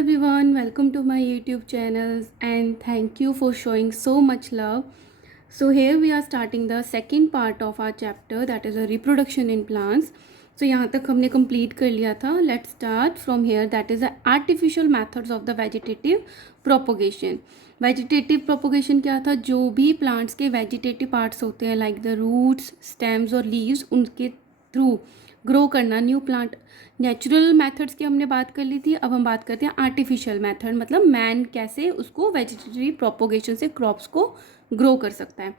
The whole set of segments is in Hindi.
everyone, welcome to my YouTube channels and thank you for showing so much love. So here we are starting the second part of our chapter, that is a reproduction in plants. So यहाँ तक हमने complete कर लिया था. Let's start from here, that is the artificial methods of the vegetative propagation. Vegetative propagation क्या था? जो भी plants के vegetative parts होते हैं like the roots, stems और leaves, उनके थ्रू ग्रो करना न्यू प्लांट. नेचुरल मेथड्स की हमने बात कर ली थी. अब हम बात करते हैं आर्टिफिशियल मेथड, मतलब मैन कैसे उसको वेजिटेटिव प्रोपोगेशन से क्रॉप्स को ग्रो कर सकता है.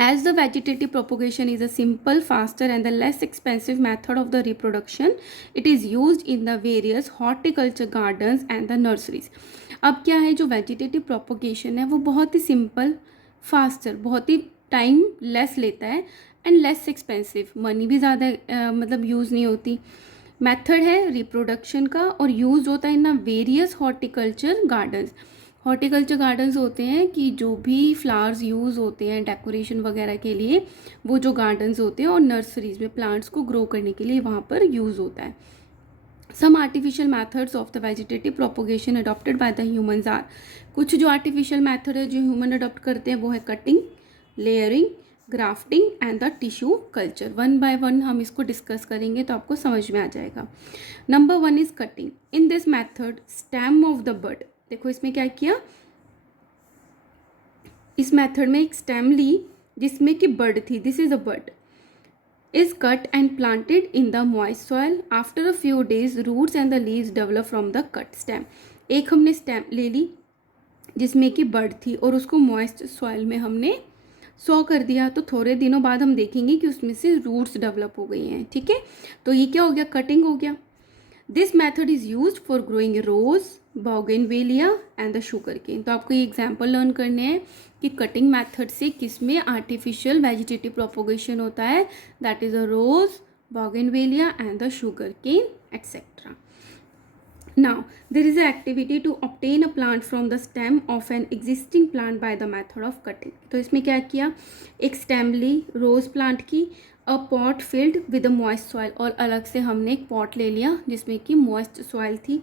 As the vegetative propagation is a simple, faster and the less expensive method of the reproduction, it is used in the various horticulture gardens and the nurseries. अब क्या है, जो vegetative propagation है वो बहुत ही सिंपल, फास्टर, बहुत ही टाइम लेस लेता है एंड लेस एक्सपेंसिव, मनी भी ज़्यादा मतलब यूज़ नहीं होती. मेथड है रिप्रोडक्शन का और यूज़ होता है in various horticulture gardens. Horticulture gardens होते हैं कि जो भी फ्लावर्स यूज़ होते हैं डेकोरेशन वगैरह के लिए, वो जो गार्डन्स होते हैं, और नर्सरीज में प्लांट्स को ग्रो करने के लिए वहाँ पर यूज़ होता है. Some artificial methods of the vegetative propagation adopted by the humans are. कुछ जो आर्टिफिशियल मैथड है जो ह्यूमन अडॉप्ट करते हैं वो है cutting, layering, grafting and the tissue culture. One by one हम इसको डिस्कस करेंगे तो आपको समझ में आ जाएगा. Number 1 is cutting. In this method stem of the bud, देखो इसमें क्या किया, इस मेथड में एक स्टेम ली जिसमें कि बड थी, this is a bud, is cut and planted in the moist soil. After a few days roots and the leaves develop from the cut stem. एक हमने स्टेम ले ली जिसमें कि बड थी और उसको मॉइस्ट सॉइल में हमने सो कर दिया, तो थोड़े दिनों बाद हम देखेंगे कि उसमें से रूट्स डेवलप हो गई हैं. ठीक है, तो ये क्या हो गया, कटिंग हो गया. This method is use for growing rose, bougainvillea and the sugar cane. तो आपको ये एग्जाम्पल लर्न करने हैं कि कटिंग मैथड से किस में आर्टिफिशियल वेजिटेटिव प्रोपोगेशन होता है, that is a rose, bougainvillea and the sugar cane etcetera. Now, there is an activity to obtain a plant from the stem of an existing plant by the method of cutting. तो इसमें क्या किया, एक स्टेम ली रोज़ प्लांट की, अ pot filled with a moist soil, और अलग से हमने एक पॉट ले लिया जिसमें कि मॉइस्ट सॉइल थी.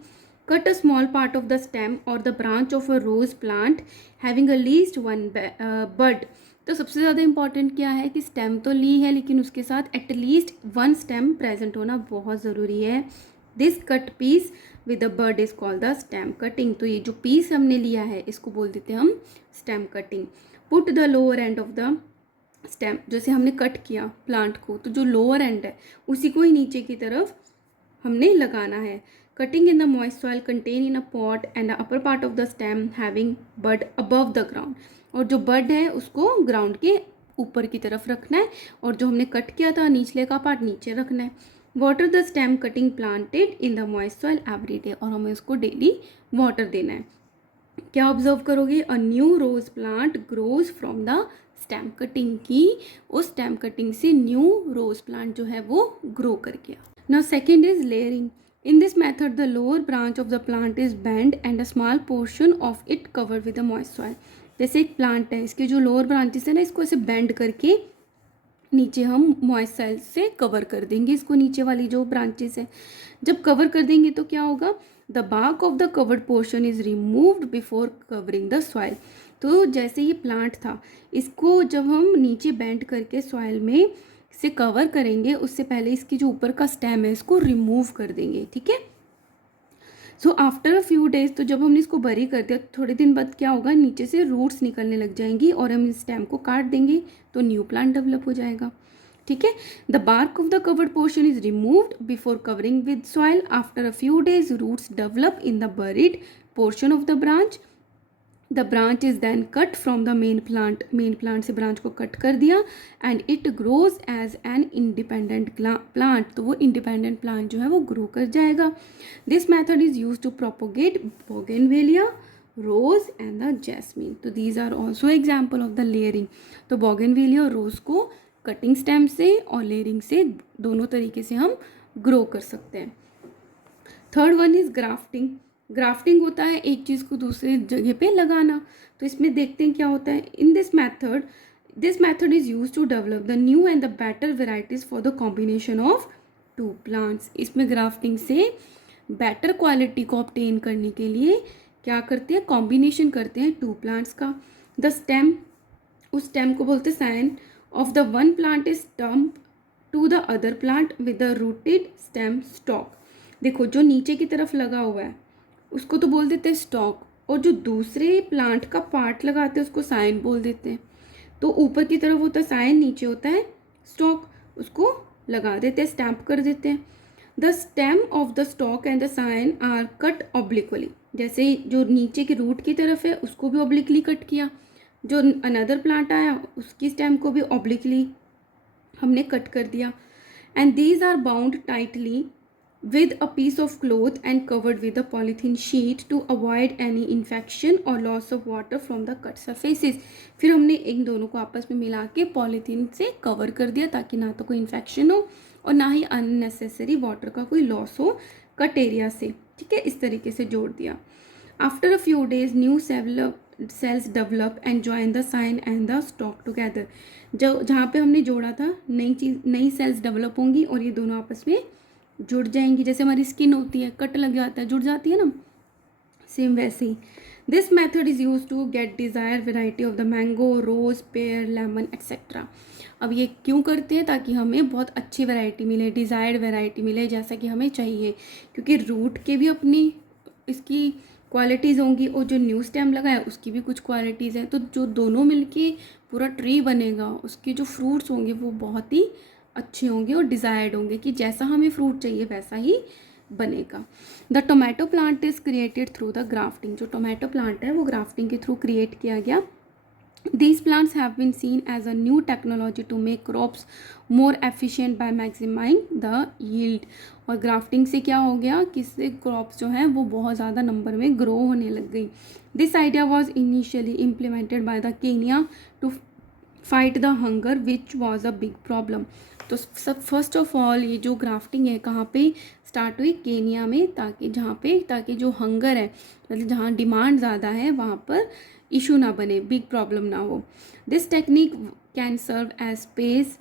Cut a small part of the stem और the branch of a rose plant having a least one bud. तो सबसे ज़्यादा इंपॉर्टेंट क्या है कि स्टेम तो ली है लेकिन उसके साथ एटलीस्ट वन स्टेम प्रेजेंट होना बहुत ज़रूरी है. This cut peace with a bird is called the stem cutting. तो ये जो पीस हमने लिया है इसको बोल देते हैं हम stem cutting. Put the lower end of the stem, जैसे हमने कट किया प्लांट को तो जो लोअर एंड है उसी को ही नीचे की तरफ हमने लगाना है. Cutting in the moist soil contain in a pot and the upper part of the stem having bud above the ground. और जो बड है उसको ग्राउंड के ऊपर की तरफ रखना है और जो हमने कट किया था निचले का पार्ट नीचे रखना है. Water the stem cutting planted in the moist soil every day, और हमें उसको डेली वाटर देना है. क्या ऑब्जर्व करोगे, a new rose plant grows from the stem cutting की, उस स्टेम कटिंग से न्यू रोज प्लांट जो है वो ग्रो कर गया. Now second is layering. In this method the lower branch of the plant is bend and a small portion of it cover with a moist soil. जैसे एक प्लांट है, इसके जो लोअर ब्रांचेस है ना, इसको ऐसे बेंड करके नीचे हम मॉइस्ट सॉइल से कवर कर देंगे इसको, नीचे वाली जो ब्रांचेस है. जब कवर कर देंगे तो क्या होगा, the bark of the covered portion is removed before covering the soil. तो जैसे ये प्लांट था, इसको जब हम नीचे बेंड करके सॉइल में से कवर करेंगे उससे पहले इसकी जो ऊपर का स्टेम है इसको रिमूव कर देंगे. ठीक है, so after a few days, तो जब हमने इसको बरी कर दिया तो थोड़े दिन बाद क्या होगा, नीचे से रूट्स निकलने लग जाएंगी और हम इस स्टेम को काट देंगे तो न्यू प्लांट डेवलप हो जाएगा. ठीक है, the bark of the covered portion is removed before covering with soil. After a few days roots develop in the buried portion of the branch. The branch is then cut from the main plant, main plant से ब्रांच को कट कर दिया and it grows as an independent plant. तो वो इंडिपेंडेंट प्लांट जो है वो ग्रो कर जाएगा. This method is use to propagate bougainvillea, rose and the jasmine. तो these are also example of the layering. तो बोगेनवेलिया और रोज को कटिंग स्टेम से और लेयरिंग से दोनों तरीके से हम ग्रो कर सकते हैं. Third one is grafting. Grafting होता है एक चीज़ को दूसरे जगह पे लगाना. तो इसमें देखते हैं क्या होता है. In this method is use to develop the new and the better varieties for the combination of two plants. इसमें ग्राफ्टिंग से बेटर क्वालिटी को ऑब्टेन करने के लिए क्या करते हैं, कॉम्बिनेशन करते हैं टू प्लांट्स का। द स्टेम, उस स्टेम को बोलते हैं scion of the one plant is stump to the other plant with the rooted stem stock. देखो जो नीचे की तरफ लगा हुआ है उसको तो बोल देते हैं स्टॉक, और जो दूसरे प्लांट का पार्ट लगाते हैं उसको साइन बोल देते हैं। तो ऊपर की तरफ होता है साइन, नीचे होता है स्टॉक, उसको लगा देते हैं, स्टैम्प कर देते हैं। The stem of the stock and the scion are cut obliquely, जैसे जो नीचे की रूट की तरफ है उसको भी ऑब्लिकली कट किया, जो अनदर प्लांट आया उसकी स्टेम को भी ऑब्लिकली हमने कट कर दिया। And these are bound tightly with a piece of cloth and covered with a polythene sheet to avoid any infection or loss of water from the cut surfaces। फिर हमने इन दोनों को आपस में मिला के पॉलीथीन से कवर कर दिया ताकि ना तो कोई इन्फेक्शन हो और ना ही अननेसेसरी वाटर का कोई लॉस हो कट एरिया से, ठीक है, इस तरीके से जोड़ दिया। After a few days new cells develop and join the sign and the stalk together। जो जहाँ पे हमने जोड़ा था नई सेल्स डेवलप होंगी और ये दोनों आपस में जुड़ जाएंगी, जैसे हमारी स्किन होती है, कट लग जाता है, जुड़ जाती है ना, सेम वैसे ही। This method is use to get desire variety of the mango, rose, pear, lemon etcetera. अब ये क्यों करते हैं, ताकि हमें बहुत अच्छी वैरायटी मिले, डिज़ायर्ड वैरायटी मिले जैसा कि हमें चाहिए, क्योंकि रूट के भी अपनी इसकी क्वालिटीज़ होंगी और जो न्यू स्टेम लगा है उसकी भी कुछ क्वालिटीज़ हैं। तो जो दोनों मिलके पूरा ट्री बनेगा, उसके जो फ्रूट्स होंगे वो बहुत ही अच्छे होंगे और डिज़ायर्ड होंगे कि जैसा हमें फ्रूट चाहिए वैसा ही बनेगा। The tomato plant is created through the grafting. जो टोमेटो प्लांट है वो ग्राफ्टिंग के थ्रू क्रिएट किया गया। These plants have been seen as a new technology to make crops more efficient by maximizing the yield। और ग्राफ्टिंग से क्या हो गया कि इससे क्रॉप्स जो हैं वो बहुत ज़्यादा नंबर में ग्रो होने लग गई। This idea was initially implemented by the Kenya to fight the hunger which was a big problem. तो सब फर्स्ट ऑफ ऑल ये जो ग्राफ्टिंग है कहाँ पे स्टार्ट हुई, केनिया में, ताकि जो हंगर है, मतलब जहाँ डिमांड ज़्यादा है वहाँ पर इशू ना बने, बिग प्रॉब्लम ना हो। This technique can serve as space.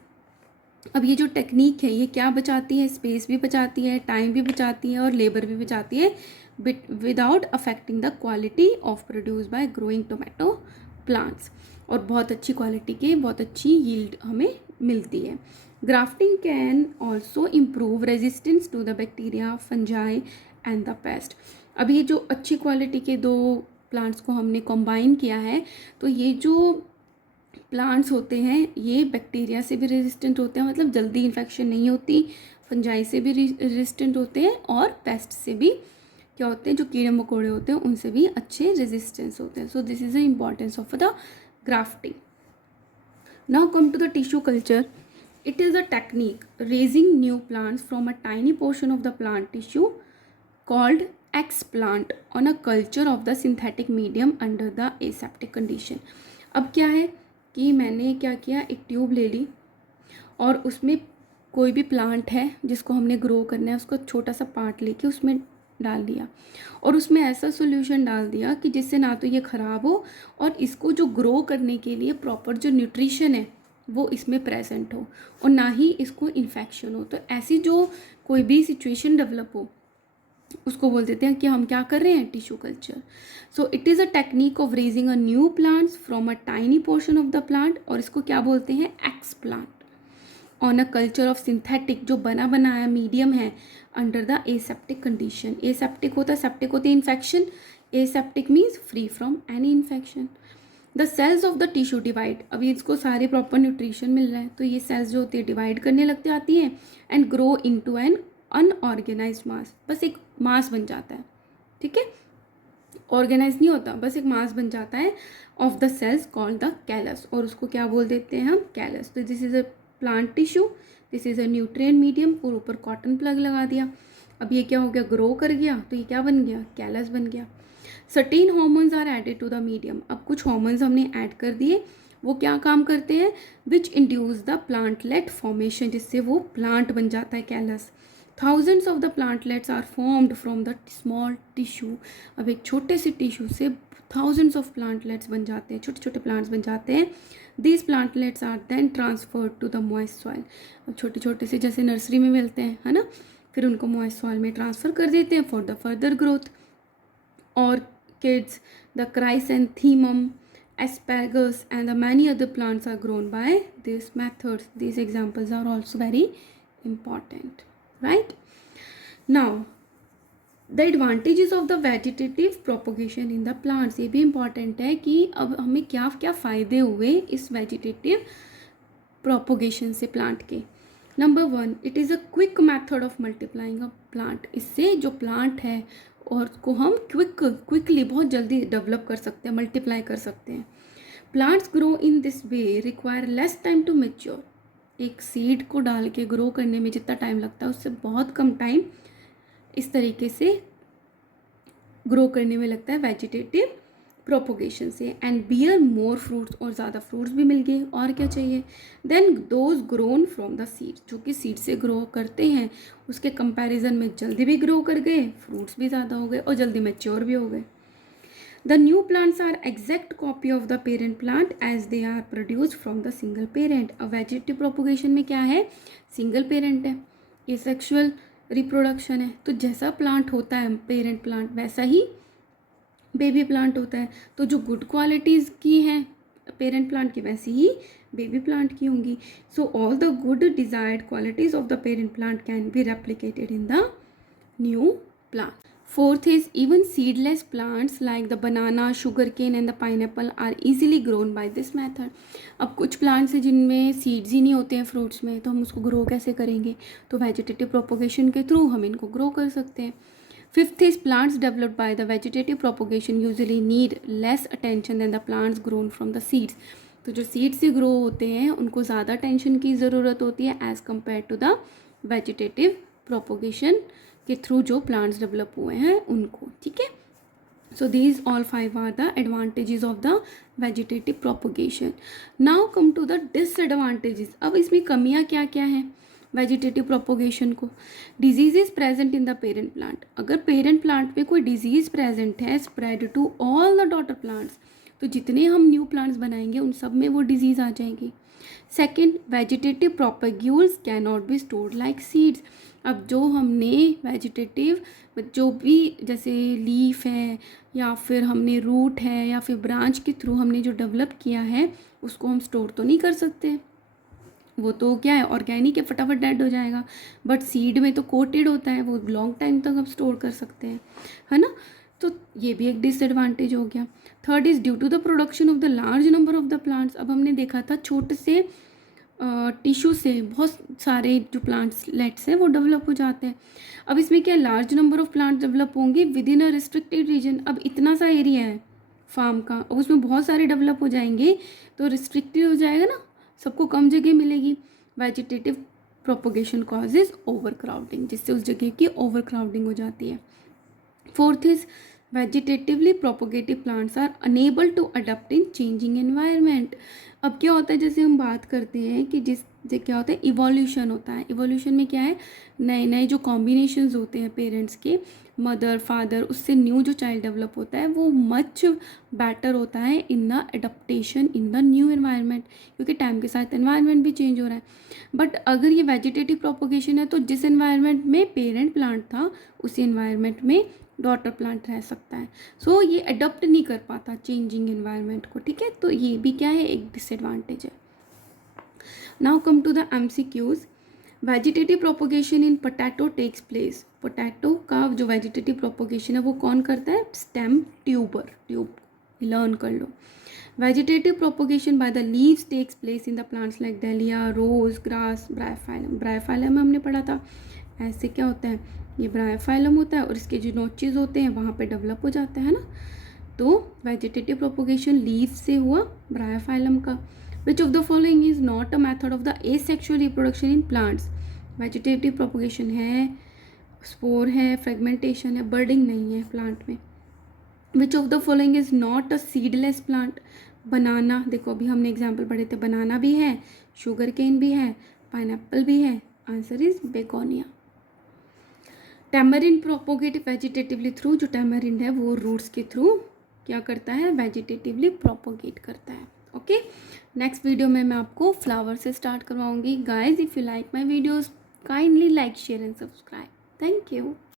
अब ये जो टेक्निक है ये क्या बचाती है, स्पेस भी बचाती है, टाइम भी बचाती है और लेबर भी बचाती है, without affecting the quality of produce by growing tomato plants. और बहुत अच्छी क्वालिटी की बहुत अच्छी यील्ड हमें मिलती है। Grafting can also improve resistance to the bacteria, fungi and the pest. अब ये जो अच्छी क्वालिटी के दो प्लांट्स को हमने कंबाइन किया है, तो ये जो प्लांट्स होते हैं ये बैक्टीरिया से भी रेजिस्टेंट होते हैं, मतलब जल्दी इन्फेक्शन नहीं होती, फंजाई से भी रेजिस्टेंट होते हैं और पेस्ट से भी क्या होते हैं, जो कीड़े मकोड़े होते हैं उनसे भी अच्छे रेजिस्टेंस होते हैं। So this is the importance of the grafting. Now come to the tissue culture. It is a technique raising new plants from a tiny portion of the plant tissue called explant on a culture of the synthetic medium under the aseptic condition। अब क्या है कि मैंने क्या किया, एक ट्यूब ले ली और उसमें कोई भी प्लांट है जिसको हमने ग्रो करना है उसको छोटा सा पार्ट लेके उसमें डाल दिया और उसमें ऐसा सोल्यूशन डाल दिया कि जिससे ना तो ये ख़राब हो और इसको जो ग्रो करने के लिए प्रॉपर जो न्यूट्रिशन है वो इसमें प्रेजेंट हो और ना ही इसको इन्फेक्शन हो। तो ऐसी जो कोई भी सिचुएशन डेवलप हो उसको बोल देते हैं कि हम क्या कर रहे हैं, tissue culture. So it is a technique of raising a new plants from a tiny portion of the plant, और इसको क्या बोलते हैं, explant, on a culture of synthetic, जो बना बनाया मीडियम है, under the aseptic condition. Aseptic होता है, सेप्टिक होती है infection, aseptic means free from any infection. The cells of the tissue divide. अभी इसको सारे प्रॉपर न्यूट्रिशन मिल रहा है तो ये सेल्स जो होती है डिवाइड करने लगती आती हैं and grow into an unorganized mass. बस एक मास बन जाता है, ठीक है, ऑर्गेनाइज नहीं होता, बस एक मास बन जाता है of the cells called the callus, और उसको क्या बोल देते हैं हम, कैलस। तो this is a plant tissue, this is a nutrient medium, और ऊपर कॉटन प्लग लगा दिया। अब ये क्या हो गया, ग्रो कर गया, तो ये क्या बन गया, कैलस बन गया। Certain hormones are added to the medium. अब कुछ हॉर्मोन्स हमने ऐड कर दिए, वो क्या काम करते हैं, which induce the plantlet formation, जिससे वो प्लांट बन जाता है callus. Thousands of the plantlets are formed from the small tissue. अब एक छोटे से टिश्यू से थाउजेंड्स ऑफ प्लांटलेट्स बन जाते हैं, छोटे छोटे प्लांट्स बन जाते हैं। These plantlets are then transferred to the moist soil. अब छोटे छोटे से जैसे नर्सरी में मिलते हैं, है ना, फिर उनको मॉइस्ट सॉइल में ट्रांसफ़र कर देते हैं for the further growth. Orchids, the chrysanthemum, asparagus, and the many other plants are grown by these methods. These examples are also very important, right? Now, the advantages of the vegetative propagation in the plants, ये भी important है कि अब हमें क्या क्या फ़ायदे हुए इस vegetative propagation से plant के। Number 1, it is a quick method of multiplying a plant. इससे जो प्लांट है और को हम क्विकली बहुत जल्दी डेवलप कर सकते हैं, मल्टीप्लाई कर सकते हैं। Plants grow in this way require less time to mature. एक सीड को डाल के ग्रो करने में जितना टाइम लगता है उससे बहुत कम टाइम इस तरीके से ग्रो करने में लगता है वेजिटेटिव प्रोपोगेशन से। एंड बियर मोर फ्रूट्स, और ज़्यादा फ्रूट्स भी मिल गए, और क्या चाहिए। Then those grown from the seed, जो कि सीड से ग्रो करते हैं उसके कंपैरिजन में जल्दी भी ग्रो कर गए, फ्रूट्स भी ज़्यादा हो गए और जल्दी मैच्योर भी हो गए। The new plants are exact copy of the parent plant as they are produced from the single parent. अब वेजिटेटिव प्रोपोगेशन में क्या है, सिंगल पेरेंट है, ये सेक्सुअल रिप्रोडक्शन है। तो जैसा प्लांट होता है पेरेंट प्लांट वैसा ही बेबी प्लांट होता है। तो जो गुड क्वालिटीज़ की हैं पेरेंट प्लांट की वैसी ही बेबी प्लांट की होंगी। So all the good desired qualities of the parent plant can be replicated in the new plant. Fourth is even seedless plants like the banana, sugarcane and the pineapple are easily grown by this method. अब कुछ plants हैं जिनमें seeds ही नहीं होते हैं fruits में, तो हम उसको grow कैसे करेंगे, तो vegetative propagation के through हम इनको grow कर सकते हैं। Fifth is plants developed by the vegetative propagation usually need less attention than the plants grown from the seeds. तो जो seed से grow होते हैं उनको ज़्यादा attention की ज़रूरत होती है as compared to the vegetative propagation के थ्रू जो प्लांट्स डेवलप हुए हैं उनको, ठीक है। So these all 5 are the advantages of the vegetative propagation. Now come to the disadvantages. अब इसमें कमियां क्या क्या हैं वेजिटेटिव प्रोपोगेशन को। Disease is present in the parent plant. अगर पेरेंट प्लांट में कोई डिजीज प्रेजेंट है spread to all the daughter plants, तो जितने हम न्यू प्लांट्स बनाएंगे उन सब में वो डिजीज आ जाएगी। Second, vegetative propagules can not be stored like seeds. अब जो हमने वेजिटेटिव जो भी जैसे लीफ है या फिर हमने रूट है या फिर ब्रांच के थ्रू हमने जो डेवलप किया है उसको हम स्टोर तो नहीं कर सकते, वो तो क्या है ऑर्गेनिक है, फटाफट डेड हो जाएगा। बट सीड में तो कोटेड होता है, वो लॉन्ग टाइम तक हम स्टोर कर सकते हैं, है ना। तो ये भी एक डिसएडवांटेज हो गया। Third is due to the production of the large number of the plants. अब हमने देखा था छोटे से टिश्यू से बहुत सारे जो प्लांट्सलेट्स हैं वो डेवलप हो जाते हैं। अब इसमें क्या large number of plants develop होंगे within a restricted region. अब इतना सा एरिया है फार्म का और उसमें बहुत सारे डेवलप हो जाएंगे तो रिस्ट्रिक्टेड हो जाएगा ना, सबको कम जगह मिलेगी। Vegetative propagation causes overcrowding, जिससे उस जगह की ओवर क्राउडिंग हो जाती है। Fourth is vegetatively propagative plants are unable to adapt in changing environment. अब क्या होता है, जैसे हम बात करते हैं कि जिससे क्या होता है इवोल्यूशन होता है। इवोल्यूशन में क्या है, नए नए जो कॉम्बिनेशंस होते हैं पेरेंट्स के, मदर फादर, उससे न्यू जो चाइल्ड डेवलप होता है वो मच बेटर होता है in the adaptation in the new environment, क्योंकि टाइम के साथ एनवायरनमेंट भी चेंज हो रहा है। बट अगर ये वेजिटेटिव प्रोपोगेशन है तो जिस एनवायरनमेंट में पेरेंट प्लांट था उसी एनवायरनमेंट में डॉटर प्लांट रह सकता है। सो ये अडॉप्ट नहीं कर पाता चेंजिंग एनवायरनमेंट को, ठीक है। तो ये भी क्या है, एक डिसएडवांटेज है। Now come to the MCQs। Vegetative propagation in potato takes place. Potato का जो वेजिटेटिव प्रोपोगेशन है वो कौन करता है, स्टेम ट्यूबर, ट्यूब लर्न कर लो। Vegetative propagation by the leaves takes place in the plants like dahlia, rose, grass, bryophyllum. Bryophyllum में हमने पढ़ा था, ऐसे क्या होता है, ये ब्रायोफाइलम होता है और इसके जो नोचेज होते हैं वहाँ पे डेवलप हो जाता है ना। तो वेजिटेटिव प्रोपोगेशन लीव से हुआ ब्रायोफाइलम का। Which of the following is not a method of the asexual reproduction in plants. Vegetative propagation है, स्पोर है, फ्रेगमेंटेशन है, बर्डिंग नहीं है प्लांट में। Which of the following is not a seedless plant. Banana, देखो अभी हमने एग्जाम्पल पढ़े थे, बनाना भी है, शुगर केन भी है, पाइनएप्पल भी है। Answer is begonia. Tamarind propagate vegetatively through. जो टैमरिंड है वो रूट्स के थ्रू क्या करता है, वेजिटेटिवली प्रोपोगेट करता है। ओके, नेक्स्ट वीडियो में मैं आपको फ्लावर से स्टार्ट करवाऊंगी। Guys if you like my videos kindly like, share and subscribe. Thank you.